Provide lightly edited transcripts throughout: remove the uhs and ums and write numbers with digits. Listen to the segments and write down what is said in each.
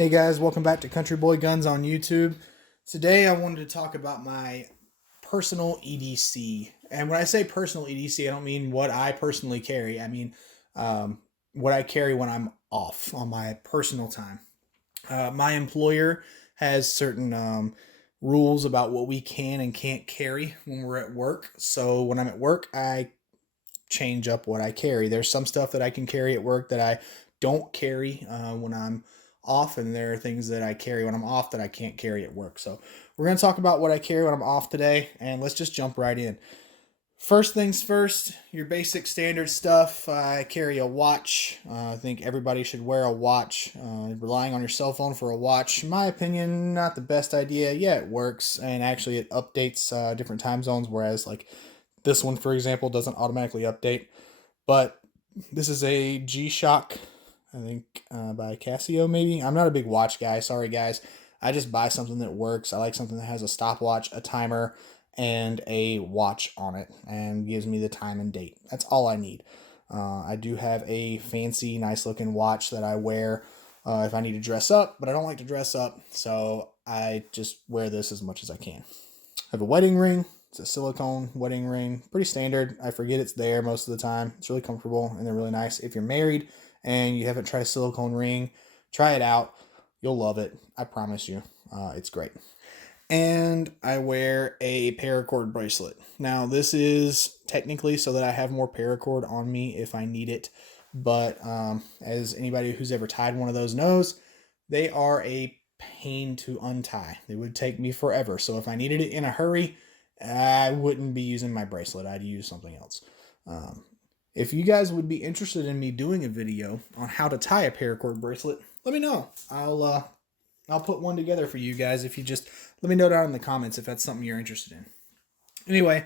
Hey guys, welcome back to Country Boy Guns on YouTube. Today I wanted to talk about my personal EDC. And when I say personal EDC, I don't mean what I personally carry. I mean what I carry when I'm off on my personal time. My employer has certain rules about what we can and can't carry when we're at work. So when I'm at work, I change up what I carry. There's some stuff that I can carry at work that I don't carry when I'm off, and there are things that I carry when I'm off that I can't carry at work. So we're going to talk about what I carry when I'm off today, and let's just jump right in. First things first, your basic standard stuff. I carry a watch. I think everybody should wear a watch. Relying on your cell phone for a watch, in my opinion, not the best idea. Yeah, it works, and actually it updates different time zones, whereas like this one, for example, doesn't automatically update. But this is a G-Shock, I think by Casio maybe. I'm not a big watch guy. Sorry, guys. I just buy something that works. I like something that has a stopwatch, a timer, and a watch on it and gives me the time and date. That's all I need. I do have a fancy, nice-looking watch that I wear if I need to dress up, but I don't like to dress up, so I just wear this as much as I can. I have a wedding ring. It's a silicone wedding ring. Pretty standard. I forget it's there most of the time. It's really comfortable and they're really nice. If you're married and you haven't tried a silicone ring, try it out. You'll love it. I promise you. It's great. And I wear a paracord bracelet. Now, this is technically so that I have more paracord on me if I need it. But as anybody who's ever tied one of those knows, they are a pain to untie. They would take me forever. So if I needed it in a hurry, I wouldn't be using my bracelet. I'd use something else. If you guys would be interested in me doing a video on how to tie a paracord bracelet, let me know. I'll put one together for you guys if you just let me know down in the comments if that's something you're interested in. Anyway,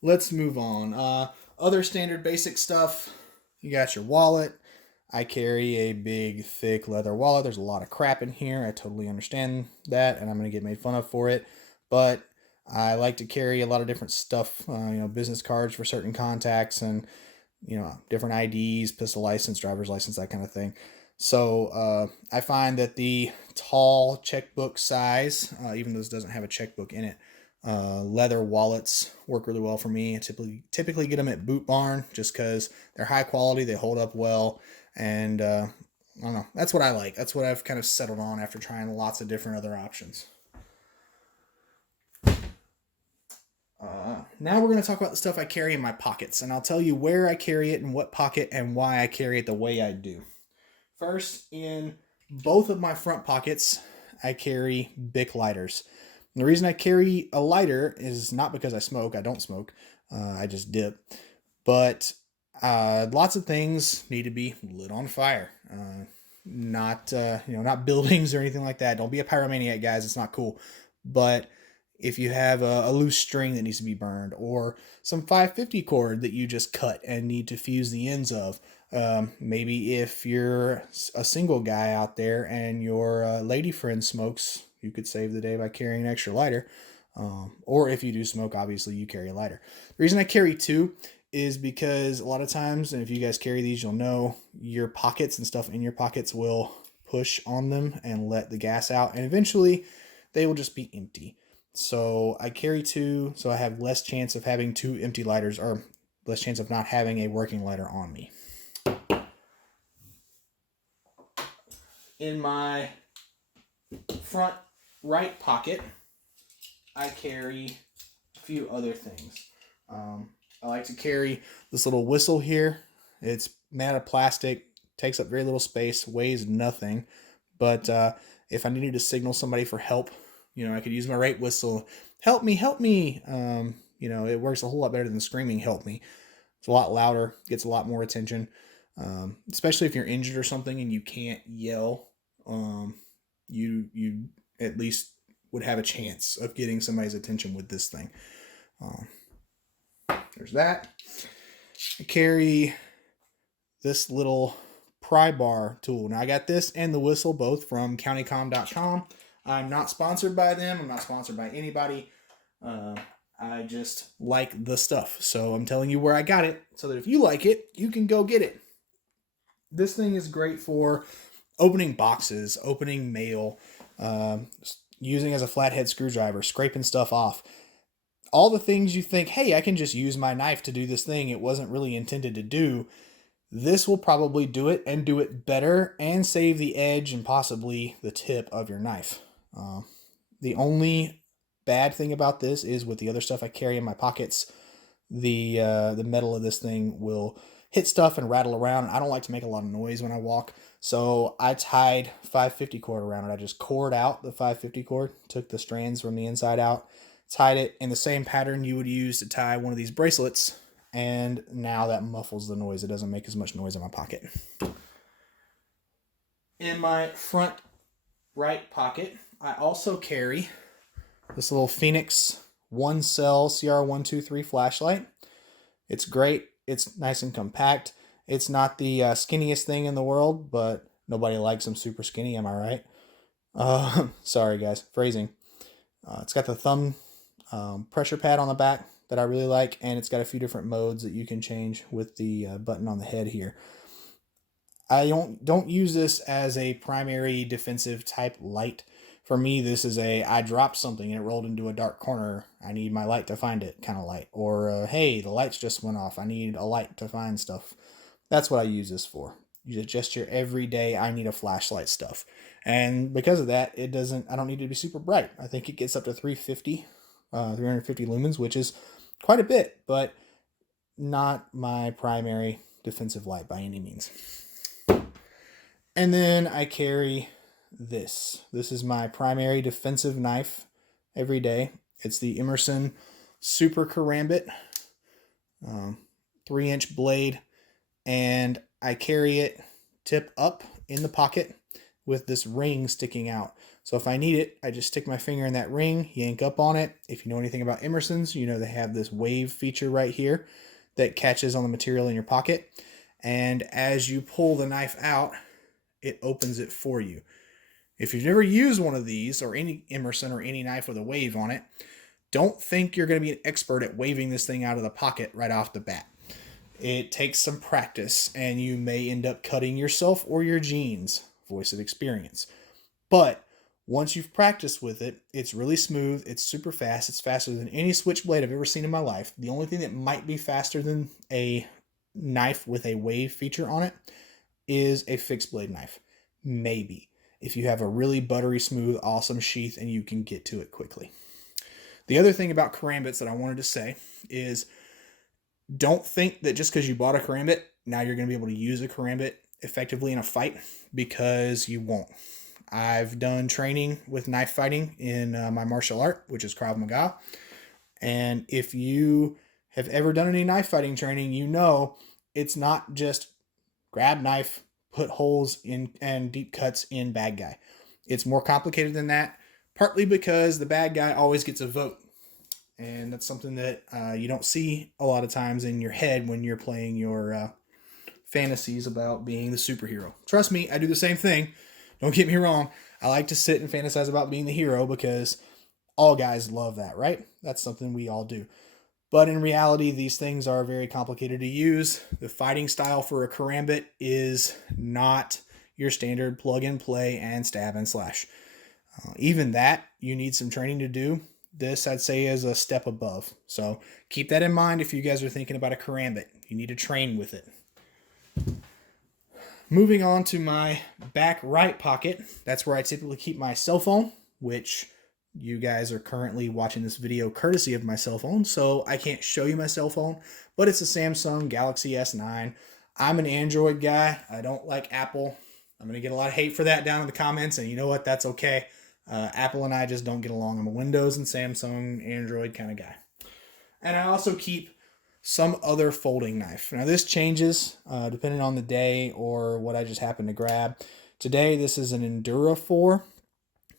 let's move on. Other standard basic stuff. You got your wallet. I carry a big, thick leather wallet. There's a lot of crap in here. I totally understand that, and I'm going to get made fun of for it. But I like to carry a lot of different stuff, business cards for certain contacts and, different IDs, pistol license, driver's license, that kind of thing. So I find that the tall checkbook size, even though this doesn't have a checkbook in it, leather wallets work really well for me. I typically get them at Boot Barn just because they're high quality, they hold up well, and I don't know. That's what I like. That's what I've kind of settled on after trying lots of different other options. Now we're going to talk about the stuff I carry in my pockets, and I'll tell you where I carry it and what pocket and why I carry it the way I do. First, in both of my front pockets, I carry Bic lighters. And the reason I carry a lighter is not because I smoke. I don't smoke. I just dip. But lots of things need to be lit on fire. Not buildings or anything like that. Don't be a pyromaniac, guys. It's not cool. But if you have a loose string that needs to be burned, or some 550 cord that you just cut and need to fuse the ends of, maybe if you're a single guy out there and your lady friend smokes, you could save the day by carrying an extra lighter. Or if you do smoke, obviously you carry a lighter. The reason I carry two is because a lot of times, and if you guys carry these, you'll know your pockets and stuff in your pockets will push on them and let the gas out, and eventually they will just be empty. So I carry two, so I have less chance of having two empty lighters, or less chance of not having a working lighter on me. In my front right pocket, I carry a few other things. I like to carry this little whistle here. It's made out of plastic, takes up very little space, weighs nothing. But if I needed to signal somebody for help, I could use my right whistle. Help me, help me. It works a whole lot better than screaming, help me. It's a lot louder, gets a lot more attention. Especially if you're injured or something and you can't yell, you at least would have a chance of getting somebody's attention with this thing. There's that. I carry this little pry bar tool. Now I got this and the whistle both from countycom.com. I'm not sponsored by them. I'm not sponsored by anybody. I just like the stuff. So I'm telling you where I got it so that if you like it, you can go get it. This thing is great for opening boxes, opening mail, using as a flathead screwdriver, scraping stuff off. All the things you think, hey, I can just use my knife to do this thing it wasn't really intended to do. This will probably do it and do it better and save the edge and possibly the tip of your knife. The only bad thing about this is with the other stuff I carry in my pockets, the metal of this thing will hit stuff and rattle around. I don't like to make a lot of noise when I walk, so I tied 550 cord around it. I just cored out the 550 cord, took the strands from the inside out, tied it in the same pattern you would use to tie one of these bracelets, and now that muffles the noise. It doesn't make as much noise in my pocket. In my front right pocket, I also carry this little Phoenix 1-cell CR123 flashlight. It's great. It's nice and compact. It's not the skinniest thing in the world, but nobody likes them super skinny, am I right? Sorry guys, phrasing. It's got the thumb pressure pad on the back that I really like, and it's got a few different modes that you can change with the button on the head here. I don't use this as a primary defensive type light. For me, this is I dropped something and it rolled into a dark corner. I need my light to find it kind of light. Or, hey, the lights just went off. I need a light to find stuff. That's what I use this for. Just your everyday, I need a flashlight stuff. And because of that, I don't need it to be super bright. I think it gets up to 350 lumens, which is quite a bit, but not my primary defensive light by any means. And then I carry this. This is my primary defensive knife every day. It's the Emerson Super Karambit 3-inch blade, and I carry it tip up in the pocket with this ring sticking out. So if I need it, I just stick my finger in that ring, yank up on it. If you know anything about Emerson's, you know they have this wave feature right here that catches on the material in your pocket. And as you pull the knife out, it opens it for you. If you've never used one of these, or any Emerson or any knife with a wave on it, don't think you're going to be an expert at waving this thing out of the pocket right off the bat. It takes some practice, and you may end up cutting yourself or your jeans. Voice of experience. But once you've practiced with it, it's really smooth, it's super fast, it's faster than any switchblade I've ever seen in my life. The only thing that might be faster than a knife with a wave feature on it is a fixed blade knife. Maybe. If you have a really buttery smooth, awesome sheath and you can get to it quickly. The other thing about karambits that I wanted to say is, don't think that just because you bought a karambit, now you're going to be able to use a karambit effectively in a fight, because you won't. I've done training with knife fighting in my martial art, which is Krav Maga. And if you have ever done any knife fighting training, you know it's not just grab knife, put holes in and deep cuts in bad guy. It's more complicated than that, partly because the bad guy always gets a vote. And that's something that you don't see a lot of times in your head when you're playing your fantasies about being the superhero. Trust me, I do the same thing. Don't get me wrong. I like to sit and fantasize about being the hero because all guys love that, right? That's something we all do. But in reality, these things are very complicated to use. The fighting style for a karambit is not your standard plug and play and stab and slash. Even that, you need some training to do. This, I'd say, is a step above. So keep that in mind if you guys are thinking about a karambit. You need to train with it. Moving on to my back right pocket, that's where I typically keep my cell phone, which you guys are currently watching this video courtesy of my cell phone, so I can't show you my cell phone, but it's a Samsung Galaxy S9. I'm an Android guy. I don't like Apple. I'm going to get a lot of hate for that down in the comments, and you know what? That's okay. Apple and I just don't get along. I'm a Windows and Samsung, Android kind of guy. And I also keep some other folding knife. Now this changes depending on the day or what I just happen to grab. Today this is an Endura 4.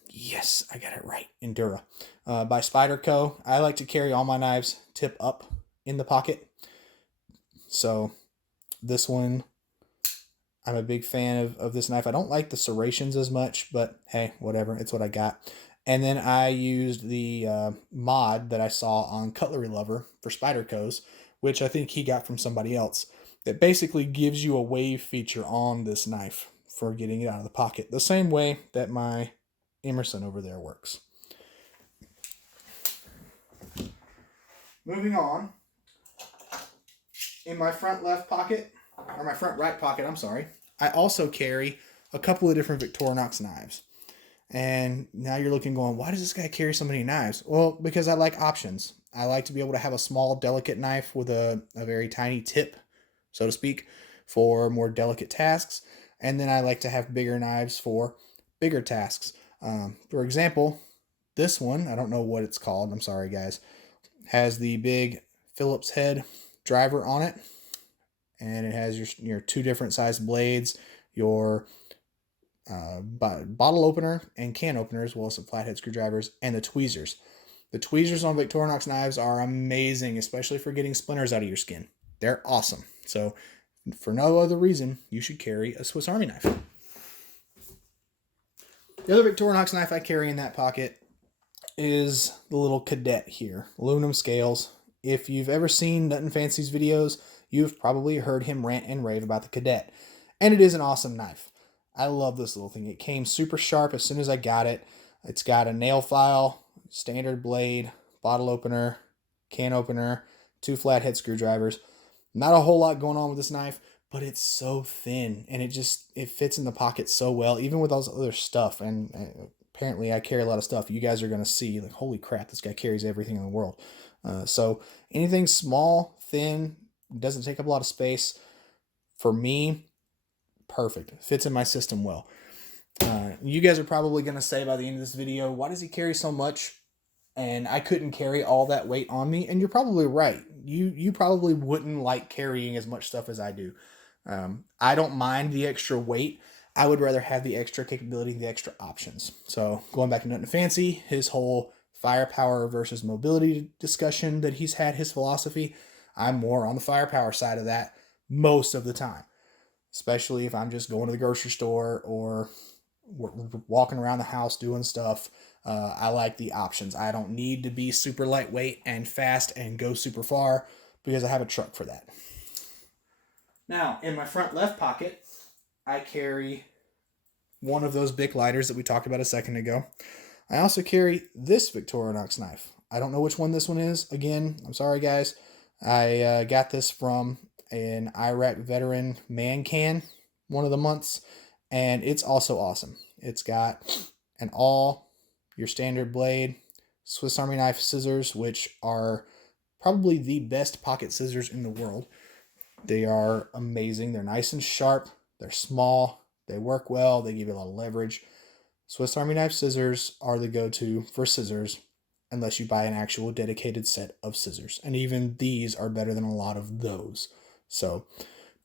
Yes, I got it right. Endura by Spyderco. I like to carry all my knives tip up in the pocket. So this one, I'm a big fan of this knife. I don't like the serrations as much, but hey, whatever. It's what I got. And then I used the mod that I saw on Cutlery Lover for Spyderco's, which I think he got from somebody else, that basically gives you a wave feature on this knife for getting it out of the pocket, the same way that my Emerson over there works. Moving on, in my front left pocket, or my front right pocket, I'm sorry, I also carry a couple of different Victorinox knives. And now you're looking going, why does this guy carry so many knives? Well, because I like options. I like to be able to have a small, delicate knife with a very tiny tip, so to speak, for more delicate tasks. And then I like to have bigger knives for bigger tasks. For example, this one, I don't know what it's called, I'm sorry guys, has the big Phillips head driver on it. And it has your two different size blades, your bottle opener and can opener, as well as some flathead screwdrivers, and the tweezers. The tweezers on Victorinox knives are amazing, especially for getting splinters out of your skin. They're awesome. So for no other reason, you should carry a Swiss Army knife. The other Victorinox knife I carry in that pocket is the little Cadet here. Aluminum scales. If you've ever seen Nut and Fancy's videos, you've probably heard him rant and rave about the Cadet. And it is an awesome knife. I love this little thing. It came super sharp as soon as I got it. It's got a nail file, standard blade, bottle opener, can opener, 2 flathead screwdrivers. Not a whole lot going on with this knife, but it's so thin and it fits in the pocket so well, even with all this other stuff. And apparently I carry a lot of stuff. You guys are going to see, like, holy crap, this guy carries everything in the world. So anything small, thin, doesn't take up a lot of space. For me, perfect. Fits in my system well. You guys are probably going to say by the end of this video, why does he carry so much? And I couldn't carry all that weight on me. And you're probably right. You probably wouldn't like carrying as much stuff as I do. I don't mind the extra weight. I would rather have the extra capability, the extra options. So going back to Nut and Fancy, his whole firepower versus mobility discussion that he's had, his philosophy, I'm more on the firepower side of that most of the time. Especially if I'm just going to the grocery store or walking around the house doing stuff. I like the options. I don't need to be super lightweight and fast and go super far because I have a truck for that. Now, in my front left pocket, I carry one of those Bic lighters that we talked about a second ago. I also carry this Victorinox knife. I don't know which one this one is. Again, I'm sorry, guys. I got this from an Iraq veteran man can one of the months, and it's also awesome. It's got your standard blade, Swiss Army knife scissors, which are probably the best pocket scissors in the world. They are amazing. They're nice and sharp. They're small. They work well. They give you a lot of leverage. Swiss Army knife scissors are the go-to for scissors unless you buy an actual dedicated set of scissors. And even these are better than a lot of those. So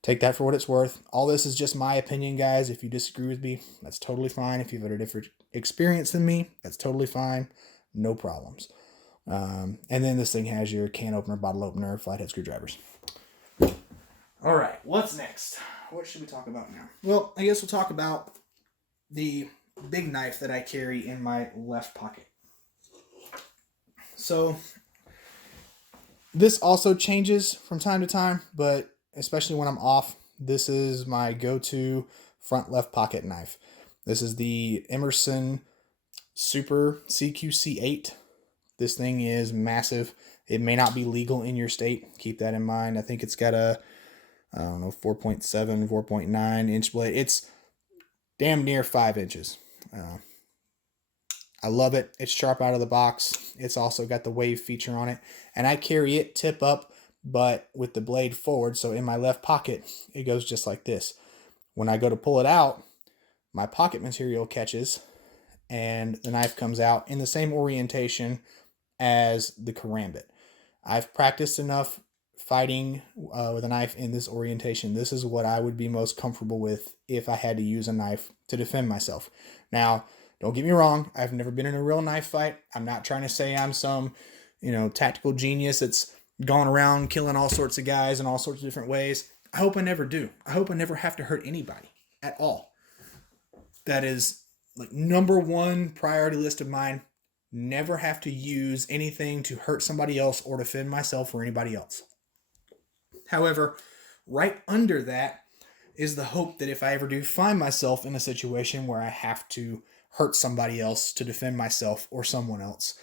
take that for what it's worth. All this is just my opinion, guys. If you disagree with me, that's totally fine. If you've had a different experience than me, that's totally fine. No problems. And then this thing has your can opener, bottle opener, flathead screwdrivers. All right, what's next? What should we talk about now? Well, I guess we'll talk about the big knife that I carry in my left pocket. So this also changes from time to time, but especially when I'm off, this is my go-to front left pocket knife. This is the Emerson Super CQC8. This thing is massive. It may not be legal in your state. Keep that in mind. I think it's got a, 4.7, 4.9 inch blade. It's damn near 5 inches. I love it. It's sharp out of the box. It's also got the wave feature on it. And I carry it tip up, but with the blade forward. So in my left pocket, it goes just like this. When I go to pull it out, my pocket material catches and the knife comes out in the same orientation as the karambit. I've practiced enough fighting with a knife in this orientation. This is what I would be most comfortable with if I had to use a knife to defend myself. Now, don't get me wrong. I've never been in a real knife fight. I'm not trying to say I'm some, tactical genius that's gone around killing all sorts of guys in all sorts of different ways. I hope I never do. I hope I never have to hurt anybody at all. That is like number one priority list of mine. Never have to use anything to hurt somebody else or defend myself or anybody else. However, right under that is the hope that if I ever do find myself in a situation where I have to hurt somebody else to defend myself or someone else,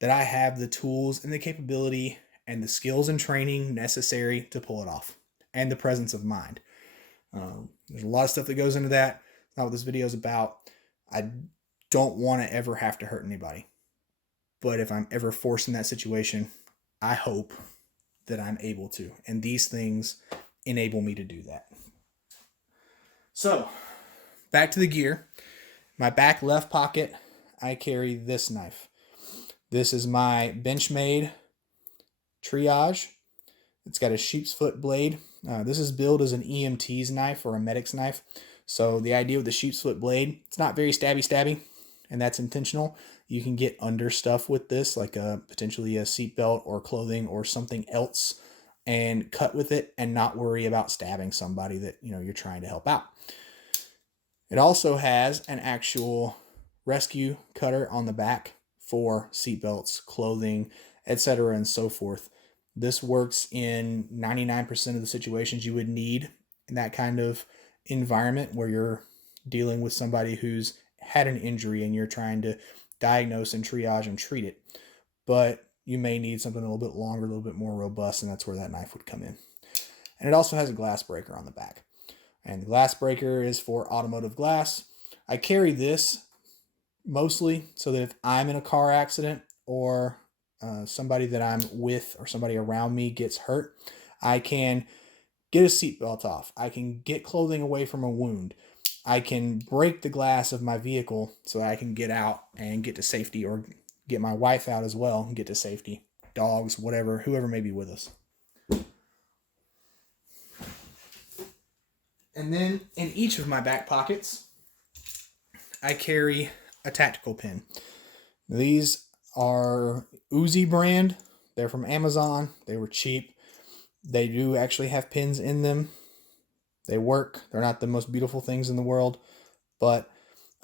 that I have the tools and the capability and the skills and training necessary to pull it off, and the presence of mind. There's a lot of stuff that goes into that. It's not what this video is about. I don't want to ever have to hurt anybody. But if I'm ever forced in that situation, I hope that I'm able to. And these things enable me to do that. So, back to the gear. My back left pocket, I carry this knife. This is my Benchmade Triage. It's got a sheep's foot blade. This is billed as an EMT's knife or a medic's knife. So the idea with the sheep's foot blade, it's not very stabby, and that's intentional. You can get under stuff with this, like potentially a seatbelt or clothing or something else, and cut with it and not worry about stabbing somebody that you're trying to help out. It also has an actual rescue cutter on the back for seatbelts, clothing, etc. and so forth. This works in 99% of the situations you would need in that kind of environment where you're dealing with somebody who's had an injury and you're trying to diagnose and triage and treat it. But you may need something a little bit longer, a little bit more robust, and that's where that knife would come in. And it also has a glass breaker on the back. And the glass breaker is for automotive glass. I carry this mostly so that if I'm in a car accident or somebody that I'm with or somebody around me gets hurt, I can get a seatbelt off. I can get clothing away from a wound. I can break the glass of my vehicle so I can get out and get to safety, or get my wife out as well and get to safety. Dogs, whatever, whoever may be with us. And then in each of my back pockets, I carry a tactical pin. These are Uzi brand. They're from Amazon. They were cheap. They do actually have pins in them. They work. They're not the most beautiful things in the world, but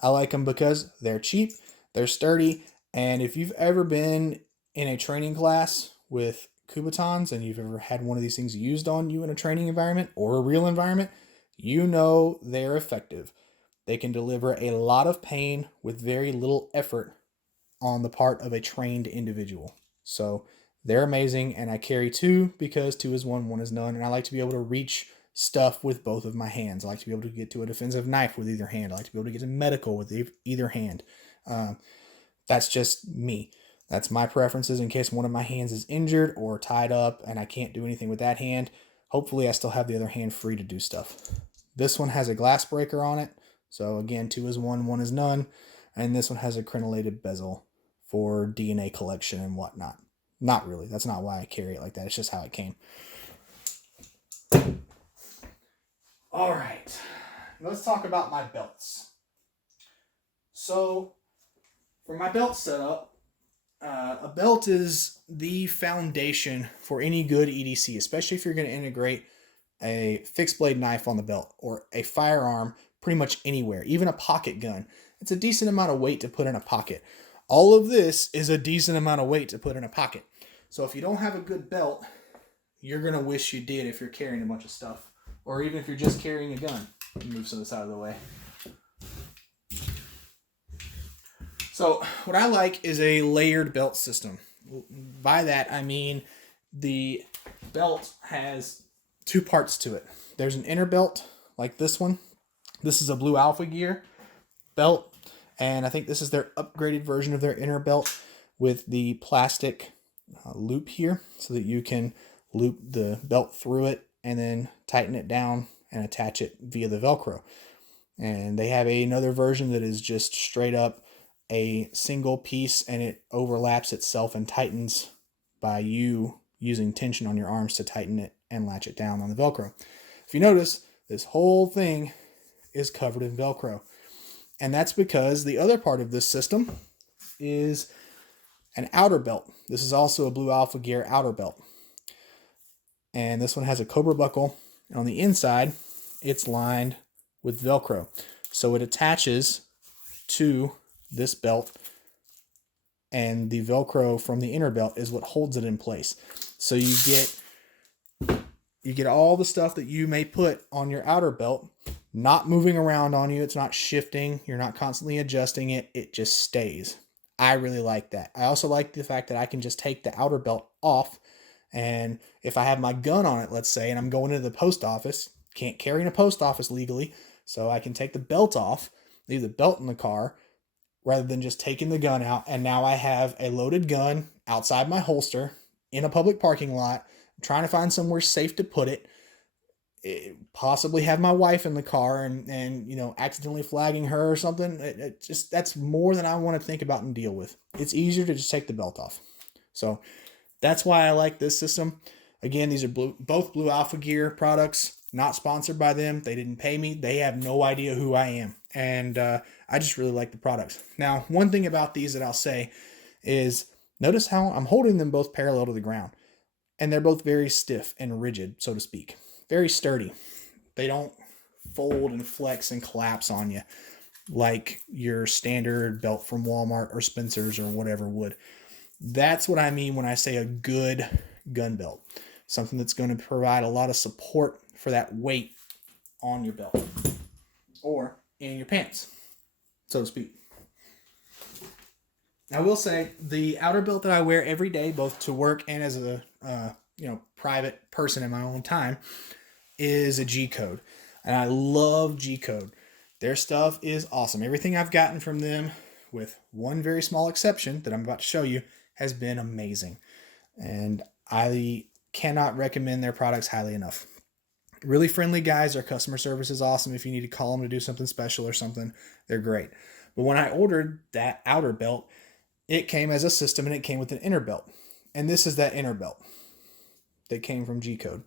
I like them because they're cheap, they're sturdy, and if you've ever been in a training class with Kubotans and you've ever had one of these things used on you in a training environment or a real environment, you know they're effective. They can deliver a lot of pain with very little effort on the part of a trained individual. So they're amazing, and I carry two because two is one is none, and I like to be able to reach stuff with both of my hands. I like to be able to get to a defensive knife with either hand. I like to be able to get to medical with either hand. That's just me. That's my preferences in case one of my hands is injured or tied up and I can't do anything with that hand. Hopefully I still have the other hand free to do stuff. This one has a glass breaker on it. So again, two is one is none. And this one has a crenellated bezel for DNA collection and whatnot. Not really. That's not why I carry it like that. It's just how it came. All right. Let's talk about my belts. So for my belt setup, a belt is the foundation for any good EDC, especially if you're going to integrate a fixed blade knife on the belt or a firearm pretty much anywhere, even a pocket gun. It's a decent amount of weight to put in a pocket. All of this is a decent amount of weight to put in a pocket. So if you don't have a good belt, you're going to wish you did if you're carrying a bunch of stuff. Or even if you're just carrying a gun. Move some of this out of the way. So what I like is a layered belt system. By that, I mean the belt has two parts to it. There's an inner belt like this one. This is a Blue Alpha Gear belt. And I think this is their upgraded version of their inner belt with the plastic loop here so that you can loop the belt through it and then tighten it down and attach it via the Velcro. And they have another version that is just straight up a single piece and it overlaps itself and tightens by you using tension on your arms to tighten it and latch it down on the Velcro. If you notice, this whole thing is covered in Velcro. And that's because the other part of this system is an outer belt. This is also a Blue Alpha Gear outer belt. And this one has a Cobra buckle. And on the inside, it's lined with Velcro. So it attaches to this belt. And the Velcro from the inner belt is what holds it in place. So you get You get all the stuff that you may put on your outer belt, not moving around on you. It's not shifting. You're not constantly adjusting it. It just stays. I really like that. I also like the fact that I can just take the outer belt off. And if I have my gun on it, let's say, and I'm going to the post office, can't carry in a post office legally. So I can take the belt off, leave the belt in the car, rather than just taking the gun out. And now I have a loaded gun outside my holster in a public parking lot. I'm trying to find somewhere safe to put it. Possibly have my wife in the car and you know, accidentally flagging her or something. That's more than I want to think about and deal with. It's easier to just take the belt off. So that's why I like this system. Again, these are both Blue Alpha Gear products, not sponsored by them. They didn't pay me. They have no idea who I am. And I just really like the products. Now, one thing about these that I'll say is notice how I'm holding them both parallel to the ground. And they're both very stiff and rigid, so to speak. Very sturdy. They don't fold and flex and collapse on you like your standard belt from Walmart or Spencer's or whatever would. That's what I mean when I say a good gun belt. Something that's going to provide a lot of support for that weight on your belt or in your pants, so to speak. I will say the outer belt that I wear every day, both to work and as a private person in my own time, is a G Code. And I love G Code. Their stuff is awesome. Everything I've gotten from them, with one very small exception that I'm about to show you, has been amazing. And I cannot recommend their products highly enough. Really friendly guys. Their customer service is awesome. If you need to call them to do something special or something, they're great. But when I ordered that outer belt, it came as a system and it came with an inner belt. And this is that inner belt that came from G Code.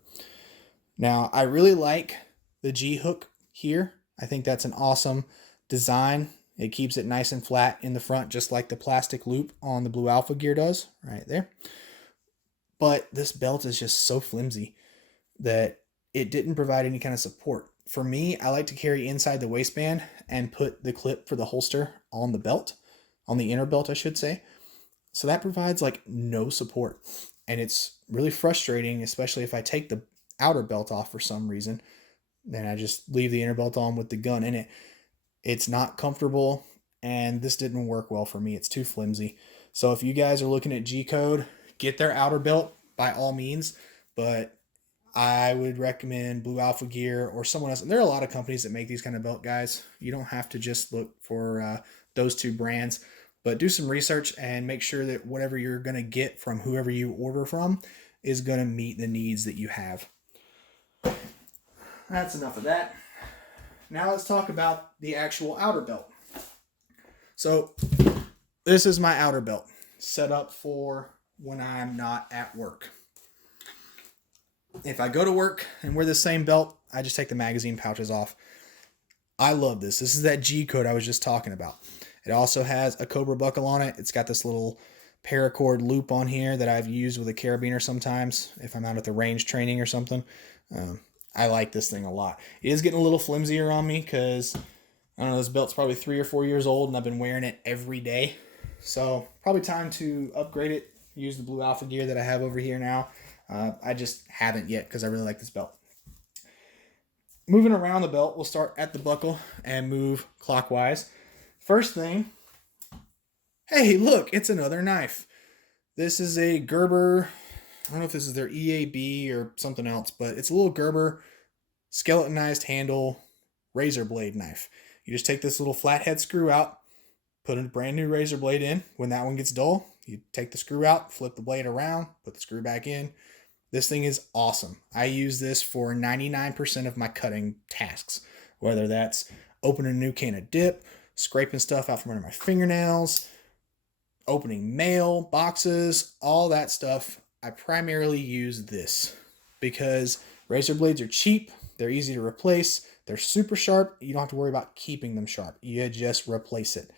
Now, I really like the G hook here. I think that's an awesome design. It keeps it nice and flat in the front, just like the plastic loop on the Blue Alpha Gear does, right there. But this belt is just so flimsy that it didn't provide any kind of support. For me, I like to carry inside the waistband and put the clip for the holster on the belt, on the inner belt, I should say. So that provides like no support. And it's really frustrating, especially if I take the outer belt off for some reason. Then I just leave the inner belt on with the gun in it. It's not comfortable, and this didn't work well for me. It's too flimsy. So if you guys are looking at G Code, get their outer belt by all means, but I would recommend Blue Alpha Gear or someone else. And there are a lot of companies that make these kind of belt, guys. You don't have to just look for those two brands, but do some research and make sure that whatever you're going to get from whoever you order from is going to meet the needs that you have. That's enough of that. Now let's talk about the actual outer belt. So this is my outer belt, set up for when I'm not at work. If I go to work and wear the same belt, I just take the magazine pouches off. I love this. This is that G Code I was just talking about. It also has a Cobra buckle on it. It's got this little paracord loop on here that I've used with a carabiner sometimes if I'm out at the range training or something. I like this thing a lot. It is getting a little flimsier on me because, I don't know, this belt's probably 3 or 4 years old and I've been wearing it every day. So probably time to upgrade it, use the Blue Alpha Gear that I have over here now. I just haven't yet because I really like this belt. Moving around the belt, we'll start at the buckle and move clockwise. First thing, hey, look, it's another knife. This is a Gerber, I don't know if this is their EAB or something else, but it's a little Gerber skeletonized handle razor blade knife. You just take this little flathead screw out, put a brand new razor blade in. When that one gets dull, you take the screw out, flip the blade around, put the screw back in. This thing is awesome. I use this for 99% of my cutting tasks, whether that's opening a new can of dip, scraping stuff out from under my fingernails, opening mail, boxes, all that stuff. I primarily use this because razor blades are cheap, they're easy to replace, they're super sharp. You don't have to worry about keeping them sharp. You just replace it.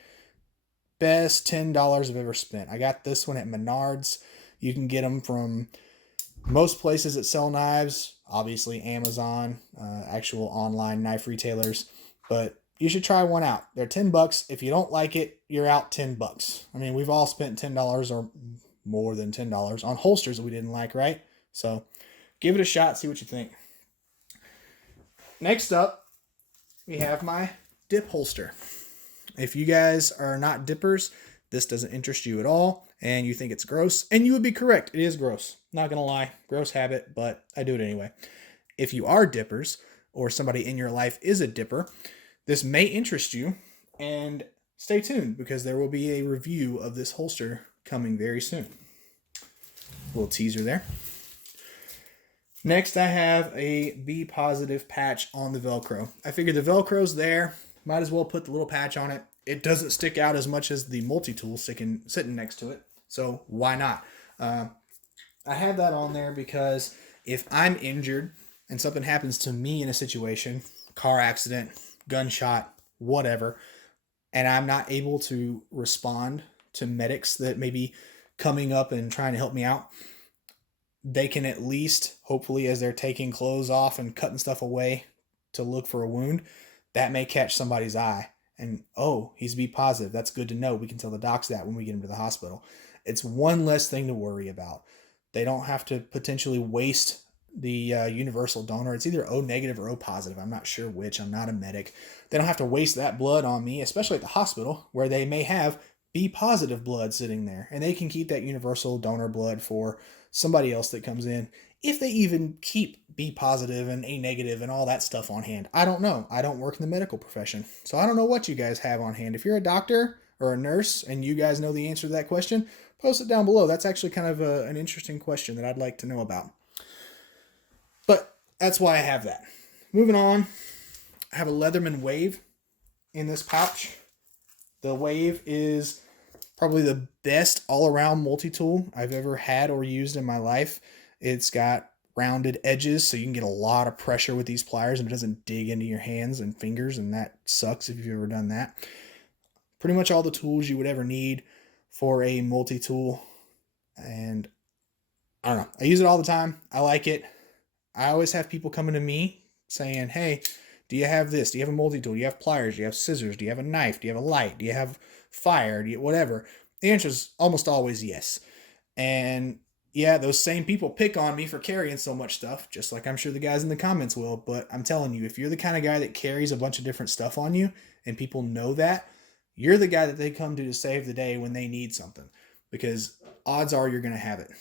Best $10 I've ever spent. I got this one at Menards. You can get them from most places that sell knives, obviously Amazon, actual online knife retailers, but you should try one out. They're $10. If you don't like it, you're out $10. I mean, we've all spent $10 or more than $10 on holsters that we didn't like, right? So Give it a shot, see what you think. Next up, we have my dip holster. If you guys are not dippers, this doesn't interest you at all, and you think it's gross, and you would be correct. It is gross. Not gonna lie, gross habit, but I do it anyway. If you are dippers, or somebody in your life is a dipper, this may interest you, and stay tuned because there will be a review of this holster coming very soon. A little teaser there. Next, I have a B positive patch on the Velcro. I figured the Velcro's there. Might as well put the little patch on it. It doesn't stick out as much as the multi-tool sitting next to it. So why not? I have that on there because if I'm injured and something happens to me in a situation, car accident, gunshot, whatever, and I'm not able to respond to medics that may be coming up and trying to help me out, they can at least, hopefully as they're taking clothes off and cutting stuff away to look for a wound, that may catch somebody's eye. And, oh, he's B positive. That's good to know. We can tell the docs that when we get him to the hospital. It's one less thing to worry about. They don't have to potentially waste the universal donor. It's either O negative or O positive. I'm not sure which. I'm not a medic. They don't have to waste that blood on me, especially at the hospital where they may have B positive blood sitting there. And they can keep that universal donor blood for somebody else that comes in. If they even keep B positive and A negative and all that stuff on hand. I don't know. I don't work in the medical profession. So I don't know what you guys have on hand. If you're a doctor or a nurse and you guys know the answer to that question, post it down below. That's actually kind of an interesting question that I'd like to know about. But that's why I have that. Moving on, I have a Leatherman Wave in this pouch. The Wave is probably the best all-around multi-tool I've ever had or used in my life. It's got rounded edges, so you can get a lot of pressure with these pliers and it doesn't dig into your hands and fingers, and that sucks if you've ever done that. Pretty much all the tools you would ever need for a multi-tool, and I don't know. I use it all the time. I like it. I always have people coming to me saying, hey, do you have this? Do you have a multi-tool? Do you have pliers? Do you have scissors? Do you have a knife? Do you have a light? Do you have fire? Do you whatever? The answer is almost always yes. And yeah, those same people pick on me for carrying so much stuff, just like I'm sure the guys in the comments will. But I'm telling you, if you're the kind of guy that carries a bunch of different stuff on you and people know that, you're the guy that they come to save the day when they need something, because odds are you're going to have it.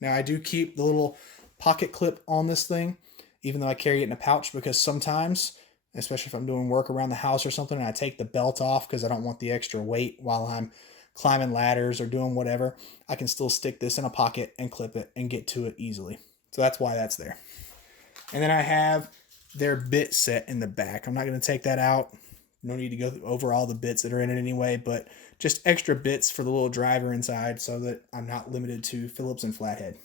Now, I do keep the little pocket clip on this thing, even though I carry it in a pouch, because sometimes, especially if I'm doing work around the house or something, and I take the belt off because I don't want the extra weight while I'm climbing ladders or doing whatever, I can still stick this in a pocket and clip it and get to it easily. So that's why that's there. And then I have their bit set in the back. I'm not going to take that out. No need to go over all the bits that are in it anyway, but just extra bits for the little driver inside so that I'm not limited to Phillips and flathead.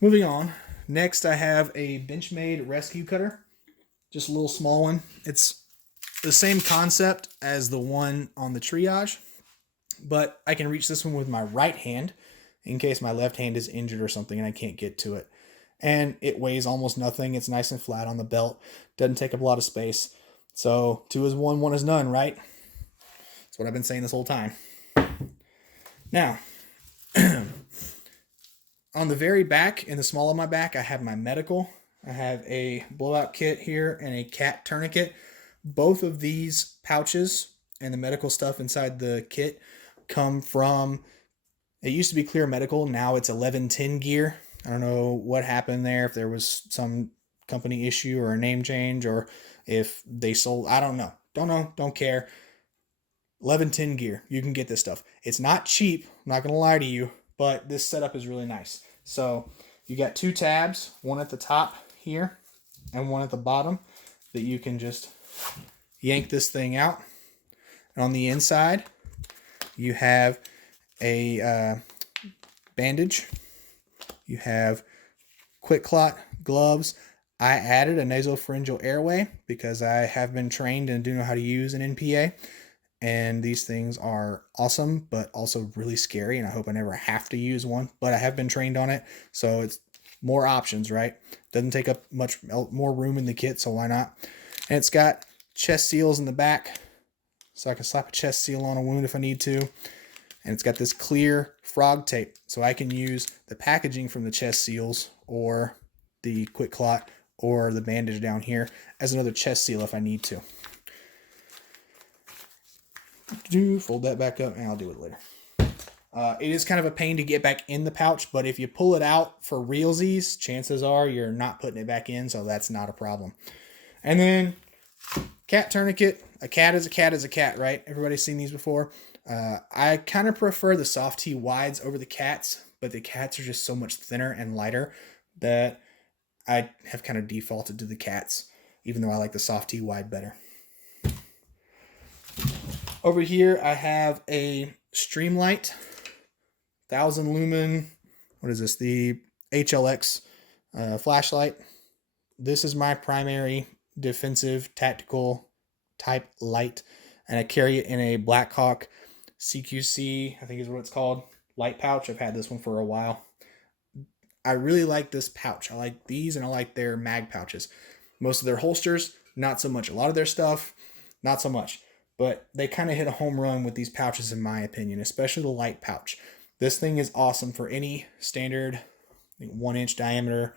Moving on. Next, I have a Benchmade rescue cutter. Just a little small one. It's the same concept as the one on the triage, but I can reach this one with my right hand in case my left hand is injured or something and I can't get to it. And it weighs almost nothing. It's nice and flat on the belt. Doesn't take up a lot of space. So 2 is 1, 1 is none, right? That's what I've been saying this whole time. Now, on the very back, in the small of my back, I have my medical. I have a blowout kit here and a cat tourniquet. Both of these pouches and the medical stuff inside the kit come from, it used to be Clear Medical. Now it's 1110 Gear. I don't know what happened there, if there was some company issue or a name change, or if they sold, I don't know. Don't care. 1110 Gear. You can get this stuff. It's not cheap, I'm not going to lie to you, but this setup is really nice. So you got 2 tabs, one at the top here and one at the bottom that you can just yank this thing out. And on the inside, you have a bandage. You have quick clot gloves. I added a nasopharyngeal airway because I have been trained and do know how to use an NPA. And these things are awesome, but also really scary. And I hope I never have to use one, but I have been trained on it. So it's more options, right? Doesn't take up much more room in the kit, so why not? And it's got chest seals in the back, so I can slap a chest seal on a wound if I need to. And it's got this clear frog tape, so I can use the packaging from the chest seals or the quick clot or the bandage down here as another chest seal if I need to. Fold that back up, and I'll do it later. It is kind of a pain to get back in the pouch, but if you pull it out for realsies, chances are you're not putting it back in, so that's not a problem. And then cat tourniquet. A cat is a cat is a cat, right? Everybody's seen these before. I kind of prefer the soft T wides over the cats, but the cats are just so much thinner and lighter that I have kind of defaulted to the cats, even though I like the soft T wide better. Over here, I have a Streamlight 1000 lumen. What is this? The HLX flashlight. This is my primary defensive tactical type light, and I carry it in a Blackhawk CQC, I think is what it's called, light pouch. I've had this one for a while. I really like this pouch. I like these, and I like their mag pouches. Most of their holsters, not so much. A lot of their stuff, not so much. But they kind of hit a home run with these pouches, in my opinion, especially the light pouch. This thing is awesome for any standard 1-inch diameter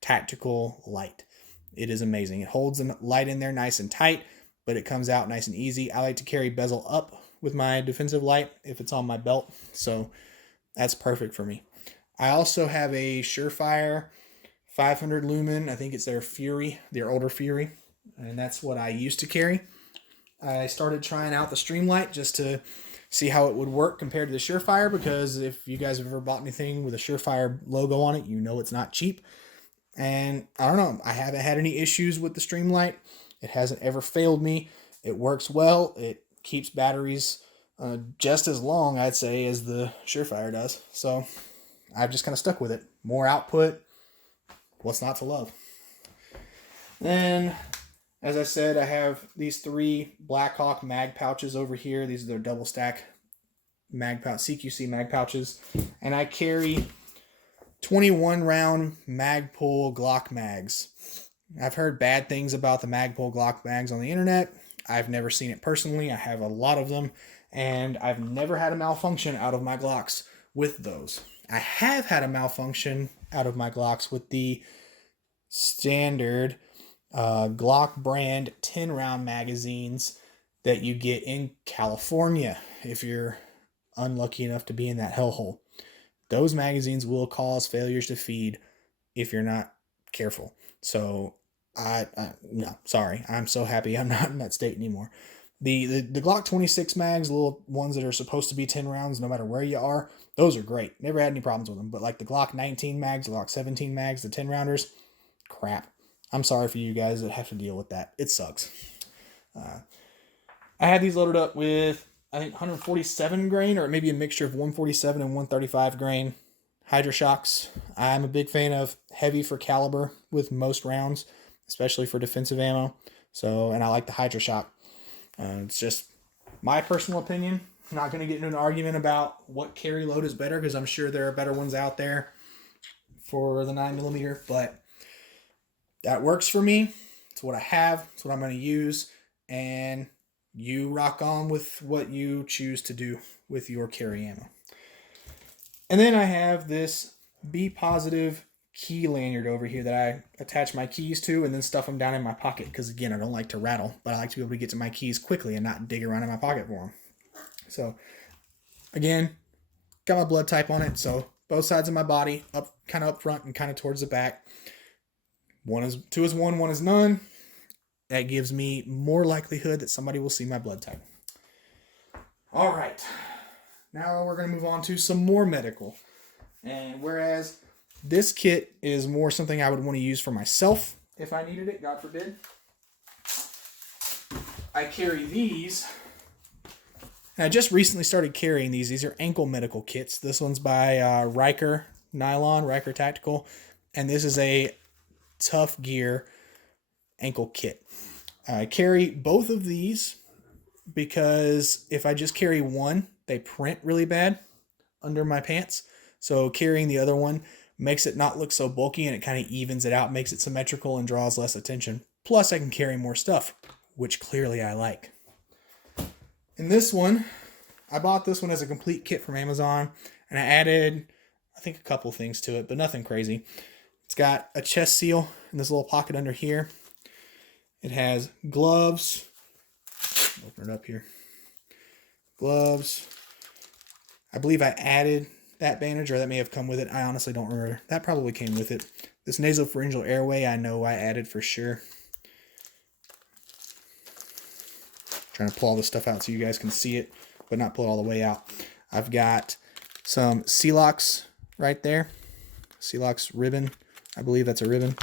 tactical light. It is amazing. It holds the light in there nice and tight, but it comes out nice and easy. I like to carry bezel up with my defensive light if it's on my belt, so that's perfect for me. I also have a SureFire 500 lumen. I think it's their Fury, their older Fury, and that's what I used to carry. I started trying out the Streamlight just to see how it would work compared to the SureFire, because if you guys have ever bought anything with a SureFire logo on it, you know it's not cheap. And I don't know, I haven't had any issues with the Streamlight. It hasn't ever failed me. It works well. It keeps batteries just as long, I'd say, as the SureFire does. So I've just kind of stuck with it. More output, what's not to love? Then, as I said, I have these 3 Blackhawk mag pouches over here. These are their double stack mag pouch, CQC mag pouches. And I carry 21 round Magpul Glock mags. I've heard bad things about the Magpul Glock mags on the internet. I've never seen it personally. I have a lot of them, and I've never had a malfunction out of my Glocks with those. I have had a malfunction out of my Glocks with the standard Glock brand 10 round magazines that you get in California if you're unlucky enough to be in that hellhole. Those magazines will cause failures to feed if you're not careful. So no, sorry. I'm so happy I'm not in that state anymore. The Glock 26 mags, little ones that are supposed to be 10 rounds no matter where you are, those are great. Never had any problems with them. But like the Glock 19 mags, the Glock 17 mags, the 10 rounders, crap. I'm sorry for you guys that have to deal with that. It sucks. I had these loaded up with, I think, 147 grain, or maybe a mixture of 147 and 135 grain Hydra shocks. I'm a big fan of heavy for caliber with most rounds, especially for defensive ammo. So, and I like the Hydra shock. It's just my personal opinion. I'm not going to get into an argument about what carry load is better, because I'm sure there are better ones out there for the 9mm, but that works for me. It's what I have. It's what I'm going to use. And you rock on with what you choose to do with your carry ammo. And then I have this Be Positive key lanyard over here that I attach my keys to and then stuff them down in my pocket. Because again, I don't like to rattle, but I like to be able to get to my keys quickly and not dig around in my pocket for them. So again, got my blood type on it. So both sides of my body, up kind of up front and kind of towards the back. 2 is 1, 1 is none. That gives me more likelihood that somebody will see my blood type. All right. Now we're going to move on to some more medical. And whereas this kit is more something I would want to use for myself if I needed it, God forbid, I carry these. And I just recently started carrying these. These are ankle medical kits. This one's by Riker Nylon, Riker Tactical. And this is a Tough Gear ankle kit. I carry both of these because if I just carry one, they print really bad under my pants. So carrying the other one makes it not look so bulky, and it kind of evens it out, makes it symmetrical, and draws less attention. Plus, I can carry more stuff, which clearly I like. In this one, I bought this one as a complete kit from Amazon, and I added, I think, a couple things to it, but nothing crazy. It's got a chest seal in this little pocket under here. It has gloves. Open it up here. Gloves. I believe I added that bandage, or that may have come with it. I honestly don't remember. That probably came with it. This nasopharyngeal airway, I know I added for sure. Trying to pull all this stuff out so you guys can see it, but not pull it all the way out. I've got some Celox right there. Celox ribbon. I believe that's a ribbon.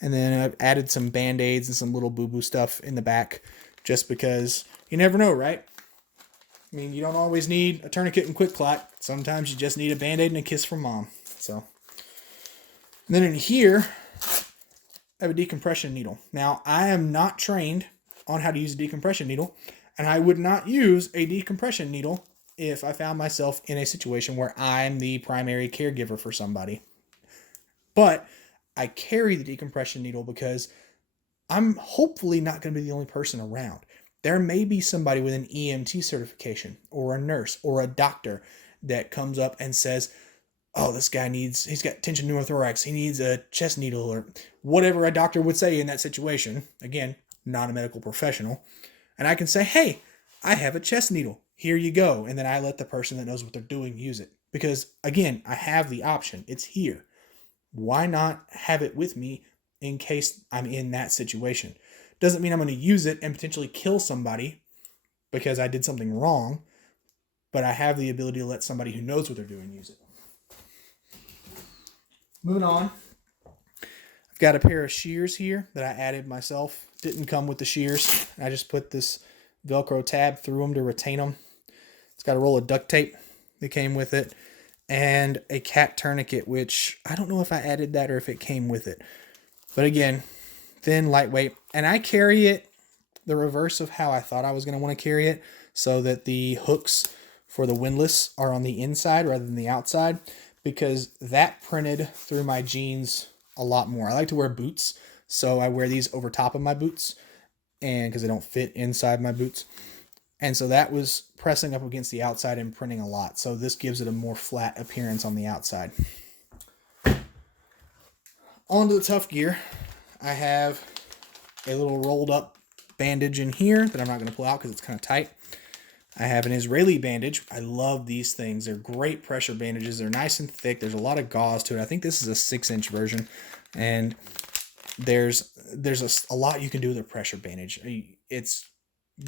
And then I've added some Band-Aids and some little boo-boo stuff in the back, just because you never know, right? I mean, you don't always need a tourniquet and quick clot. Sometimes you just need a Band-Aid and a kiss from mom. So, and then in here, I have a decompression needle. Now, I am not trained on how to use a decompression needle, and I would not use a decompression needle if I found myself in a situation where I'm the primary caregiver for somebody. But I carry the decompression needle because I'm hopefully not going to be the only person around. There may be somebody with an EMT certification, or a nurse, or a doctor that comes up and says, oh, this guy he's got tension pneumothorax, he needs a chest needle, or whatever a doctor would say in that situation. Again, not a medical professional. And I can say, hey, I have a chest needle. Here you go. And then I let the person that knows what they're doing use it. Because, again, I have the option. It's here. Why not have it with me in case I'm in that situation? Doesn't mean I'm going to use it and potentially kill somebody because I did something wrong, but I have the ability to let somebody who knows what they're doing use it. Moving on. I've got a pair of shears here that I added myself. Didn't come with the shears. I just put this Velcro tab through them to retain them. It's got a roll of duct tape that came with it, and a cat tourniquet, which I don't know if I added that or if it came with it. But again, thin, lightweight, and I carry it the reverse of how I thought I was going to want to carry it, so that the hooks for the windlass are on the inside rather than the outside, because that printed through my jeans a lot more. I like to wear boots, so I wear these over top of my boots, and because they don't fit inside my boots. And so that was pressing up against the outside and printing a lot. So this gives it a more flat appearance on the outside. Onto the tough gear. I have a little rolled up bandage in here that I'm not going to pull out because it's kind of tight. I have an Israeli bandage. I love these things. They're great pressure bandages. They're nice and thick. There's a lot of gauze to it. I think this is a 6-inch version. And there's a lot you can do with a pressure bandage. It's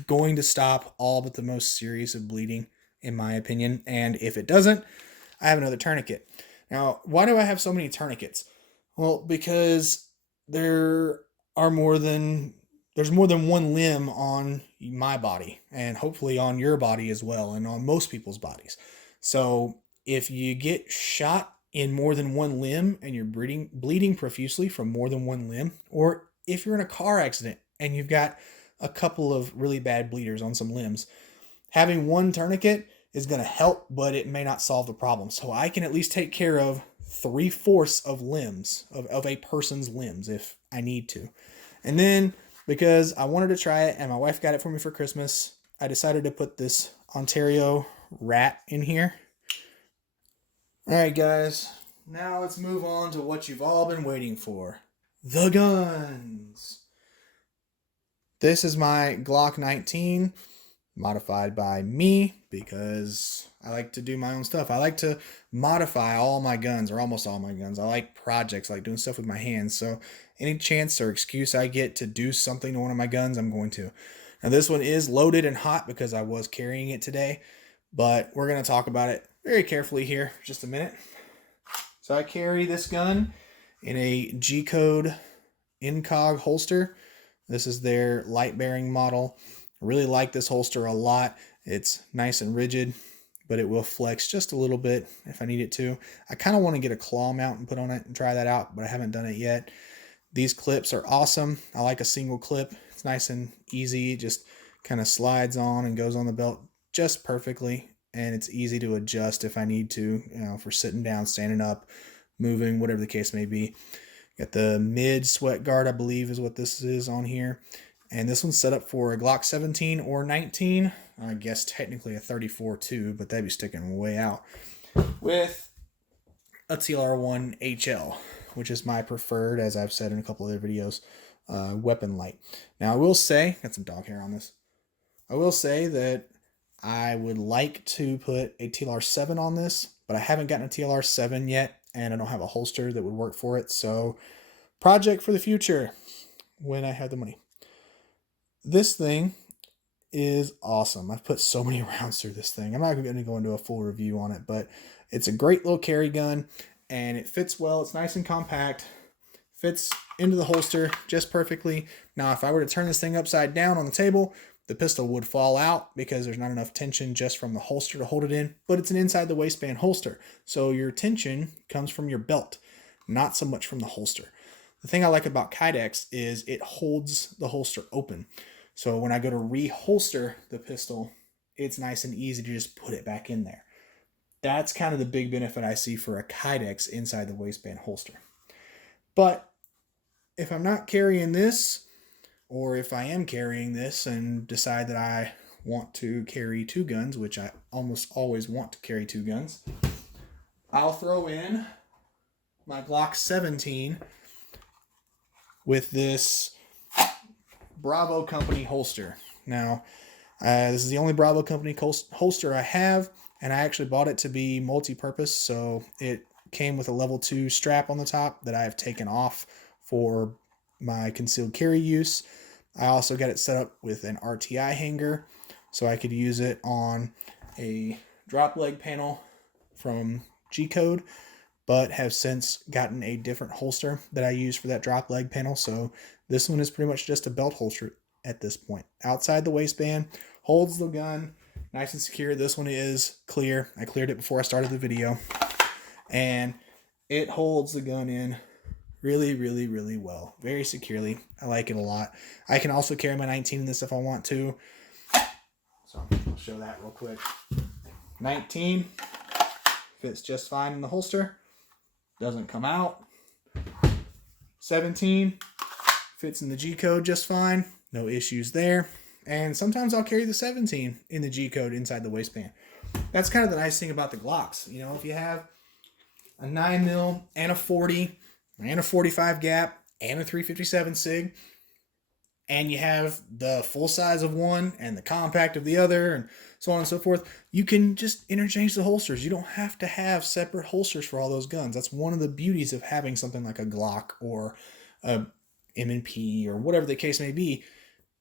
going to stop all but the most serious of bleeding, in my opinion. And if it doesn't, I have another tourniquet. Now, why do I have so many tourniquets? Well, because there's more than one limb on my body, and hopefully on your body as well, and on most people's bodies. So if you get shot in more than one limb and you're bleeding profusely from more than one limb, or if you're in a car accident and you've got a couple of really bad bleeders on some limbs, having one tourniquet is going to help, but it may not solve the problem. So I can at least take care of 3/4 of limbs, of a person's limbs, if I need to. And then, because I wanted to try it and my wife got it for me for Christmas, I decided to put this Ontario rat in here. All right, guys, now let's move on to what you've all been waiting for. The guns. This is my Glock 19, modified by me, because I like to do my own stuff. I like to modify all my guns, or almost all my guns. I like projects, I like doing stuff with my hands. So any chance or excuse I get to do something to one of my guns, I'm going to. Now this one is loaded and hot because I was carrying it today, but we're going to talk about it very carefully here for just a minute. So I carry this gun in a G-Code Incog holster. This is their light bearing model. I really like this holster a lot. It's nice and rigid, but it will flex just a little bit if I need it to. I kind of want to get a claw mount and put on it and try that out, but I haven't done it yet. These clips are awesome. I like a single clip. It's nice and easy. It just kind of slides on and goes on the belt just perfectly. And it's easy to adjust if I need to, for sitting down, standing up, moving, whatever the case may be. Got the mid sweat guard, I believe is what this is on here. And this one's set up for a Glock 17 or 19. I guess technically a 34 too, but that'd be sticking way out. With a TLR1 HL, which is my preferred, as I've said in a couple other videos, weapon light. Now I will say, got some dog hair on this. I will say that I would like to put a TLR7 on this, but I haven't gotten a TLR7 yet, and I don't have a holster that would work for it. So, project for the future when I have the money. This thing is awesome. I've put so many rounds through this thing. I'm not going to go into a full review on it, but it's a great little carry gun, and it fits well. It's nice and compact. Fits into the holster just perfectly. Now, if I were to turn this thing upside down on the table, the pistol would fall out because there's not enough tension just from the holster to hold it in, but it's an inside the waistband holster. So your tension comes from your belt, not so much from the holster. The thing I like about Kydex is it holds the holster open. So when I go to reholster the pistol, it's nice and easy to just put it back in there. That's kind of the big benefit I see for a Kydex inside the waistband holster. But if I'm not carrying this, or if I am carrying this and decide that I want to carry two guns, which I almost always want to carry two guns, I'll throw in my Glock 17 with this Bravo Company holster. Now, this is the only Bravo Company holster I have, and I actually bought it to be multi-purpose, so it came with a level 2 strap on the top that I have taken off for my concealed carry use. I also got it set up with an RTI hanger, so I could use it on a drop leg panel from G-Code, but have since gotten a different holster that I use for that drop leg panel. So this one is pretty much just a belt holster at this point. Outside the waistband, holds the gun nice and secure. This one is clear. I cleared it before I started the video, and it holds the gun in really, really, really well. Very securely. I like it a lot. I can also carry my 19 in this if I want to. So I'll show that real quick. 19 fits just fine in the holster. Doesn't come out. 17 fits in the G-code just fine. No issues there. And sometimes I'll carry the 17 in the G-code inside the waistband. That's kind of the nice thing about the Glocks. You know, if you have a 9mm and a 40 and a 45 gap and a 357 SIG, and you have the full size of one and the compact of the other, and so on and so forth, you can just interchange the holsters. You don't have to have separate holsters for all those guns. That's one of the beauties of having something like a Glock or a M&P or whatever the case may be.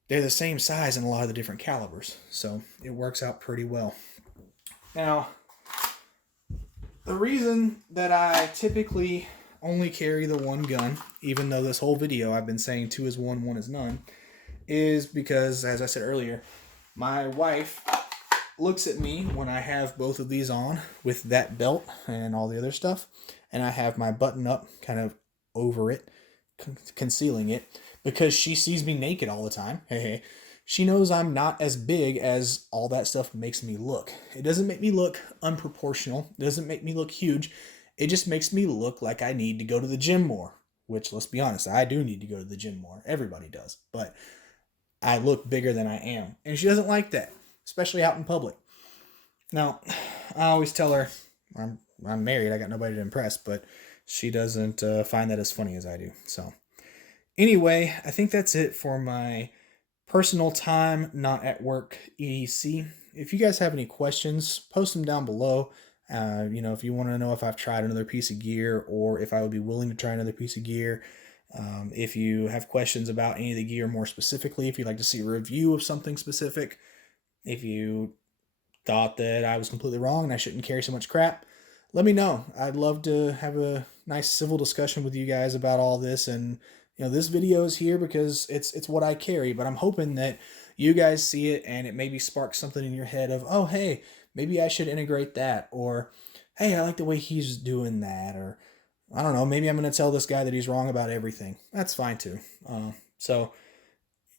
They're the same size in a lot of the different calibers, so it works out pretty well. Now, the reason that I typically only carry the one gun, even though this whole video I've been saying 2 is 1, 1 is none, is because, as I said earlier, my wife looks at me when I have both of these on with that belt and all the other stuff, and I have my button up kind of over it, concealing it, because she sees me naked all the time. Hey, she knows I'm not as big as all that stuff makes me look. It doesn't make me look unproportional. It doesn't make me look huge. It just makes me look like I need to go to the gym more, which, let's be honest, I do need to go to the gym more. Everybody does. But I look bigger than I am. And she doesn't like that, especially out in public. Now, I always tell her I'm married. I got nobody to impress, but she doesn't find that as funny as I do. So anyway, I think that's it for my personal time, not at work EDC. If you guys have any questions, post them down below. If you want to know if I've tried another piece of gear or if I would be willing to try another piece of gear. If you have questions about any of the gear more specifically, if you'd like to see a review of something specific, if you thought that I was completely wrong and I shouldn't carry so much crap, let me know. I'd love to have a nice civil discussion with you guys about all this. And this video is here because it's what I carry, but I'm hoping that you guys see it and it maybe sparks something in your head of, oh, hey, maybe I should integrate that, or hey, I like the way he's doing that, or I don't know, maybe I'm going to tell this guy that he's wrong about everything. That's fine too. So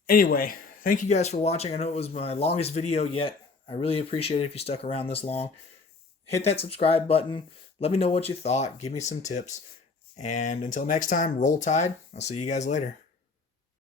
anyway, thank you guys for watching. I know it was my longest video yet. I really appreciate it if you stuck around this long. Hit that subscribe button. Let me know what you thought. Give me some tips. And until next time, roll tide. I'll see you guys later.